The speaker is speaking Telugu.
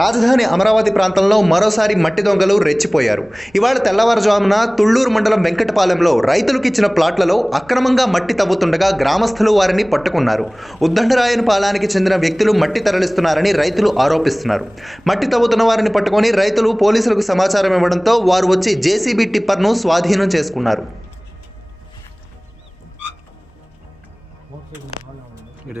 రాజధాని అమరావతి ప్రాంతంలో మరోసారి మట్టి దొంగలు రెచ్చిపోయారు. ఇవాళ తెల్లవారుజామున తుళ్ళూరు మండలం వెంకటపాలెంలో రైతులకు ఇచ్చిన ప్లాట్లలో అక్రమంగా మట్టి తవ్వుతుండగా గ్రామస్తులు వారిని పట్టుకున్నారు. ఉద్దండరాయన పాలానికి చెందిన వ్యక్తులు మట్టి తరలిస్తున్నారని రైతులు ఆరోపిస్తున్నారు. మట్టి తవ్వుతున్న వారిని పట్టుకొని రైతులు పోలీసులకు సమాచారం ఇవ్వడంతో వారు వచ్చి జేసీబీ టిప్పర్ను స్వాధీనం చేసుకున్నారు. ఇటు